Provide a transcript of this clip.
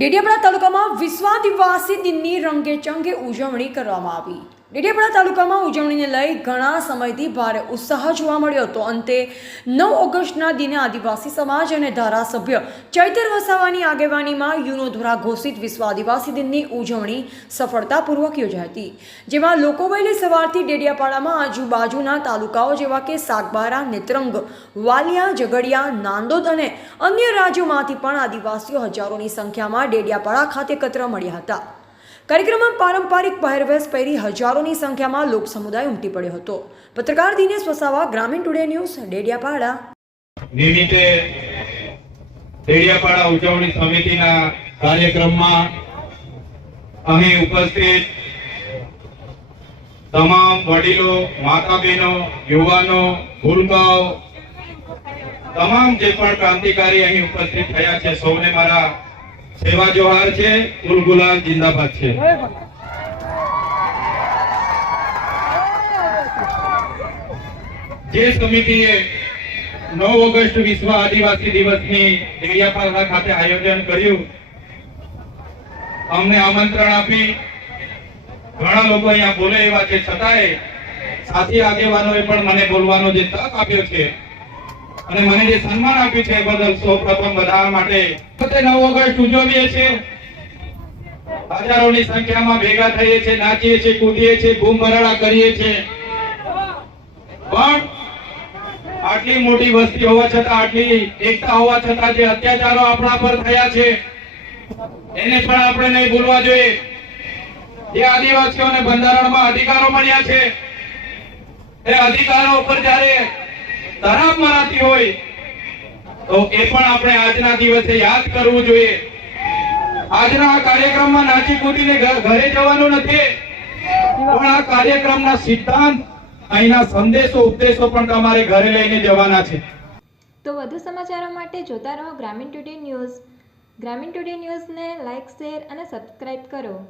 ડેડિયાપાડા તાલુકામાં વિશ્વ આદિવાસી દિનની રંગેચંગે ઉજવણી કરવામાં આવી। ડેડિયાપાડા તાલુકામાં ઉજવણીને લઈ ઘણા સમયથી ભારે ઉત્સાહ જોવા મળ્યો હતો। અંતે 9 ઓગસ્ટના દિને આદિવાસી સમાજ અને ધારાસભ્ય ચૈતર વસાવાની આગેવાનીમાં યુનો દ્વારા ઘોષિત વિશ્વ આદિવાસી દિનની ઉજવણી સફળતાપૂર્વક યોજાઈ હતી, જેમાં લોકો વહેલી સવારથી ડેડિયાપાડામાં આજુબાજુના તાલુકાઓ જેવા કે સાગબારા, નેત્રંગ, વાલિયા, ઝઘડિયા, નાંદોદ અને અન્ય રાજ્યોમાંથી પણ આદિવાસીઓ હજારોની સંખ્યામાં ડેડિયાપાડા ખાતે એકત્ર મળ્યા હતા। કાર્યક્રમમાં પારંપરિક પહેરવેશ પહેરી હજારોની સંખ્યામાં લોક સમુદાય ઉમટી પડ્યો હતો। પત્રકાર દિનેશ વસાવા, ગ્રામીણ ટુડે ન્યૂઝ, ડેડિયાપાડા। નિમિત્તે ડેડિયાપાડા ઉજવણી સમિતિના કાર્યક્રમમાં અહીં ઉપસ્થિત તમામ વડીલો, માતા બહેનો, યુવાનો, ગુરુગાઓ, તમામ જે પણ ક્રાંતિકારી અહીં ઉપસ્થિત થયા છે, સૌને મારા સેવા જોહાર છે। ગુલ ગુલાલ જિંદાબાદ છે। જે સમિતિએ 9 ઓગસ્ટ વિશ્વ આદિવાસી દિવસની ડેડિયાપાડા ખાતે આયોજન કર્યું, અમને આમંત્રણ આપી, ઘણા લોકો અહીંયા બોલે એવા છે, છતાંય સાથી આગેવાનોએ પણ મને બોલવાનો જે તક આપ્યો છે અને મને જે સન્માન આપ્યું છે, બદલ સૌપ્રથમ બધા માટે 9 ઓગસ્ટ ઉજવીએ છીએ। હજારોની સંખ્યામાં ભેગા થઈએ છીએ, નાચીએ છીએ, કૂદીએ છીએ, બૂમ બરાડા કરીએ છીએ, પણ આટલી મોટી વસ્તી હોવા છતાં, આટલી એકતા હોવા છતાં જે અત્યાચારો આપણા પર થયા છે એને પણ આપણે નહીં ભૂલવા જોઈએ। જે આદિવાસીઓને બંધારણમાં અધિકારો મળ્યા છે, એ અધિકારો ઉપર જ્યારે તરાપ મરાતી હોય તો એ પણ આપણે આજના દિવસે યાદ કરવું જોઈએ। આજના આ કાર્યક્રમમાં નાચી કૂદીને ઘરે જવાનું નથી, પણ આ કાર્યક્રમના સિદ્ધાંત, અહીંના સંદેશો, ઉપદેશો પણ તમારે ઘરે લઈને જવાના છે। તો વધુ સમાચારો માટે જોતા રહો ગ્રામીણ ટુડે ન્યૂઝ। ગ્રામીણ ટુડે ન્યૂઝને લાઇક, શેર અને સબસ્ક્રાઇબ કરો।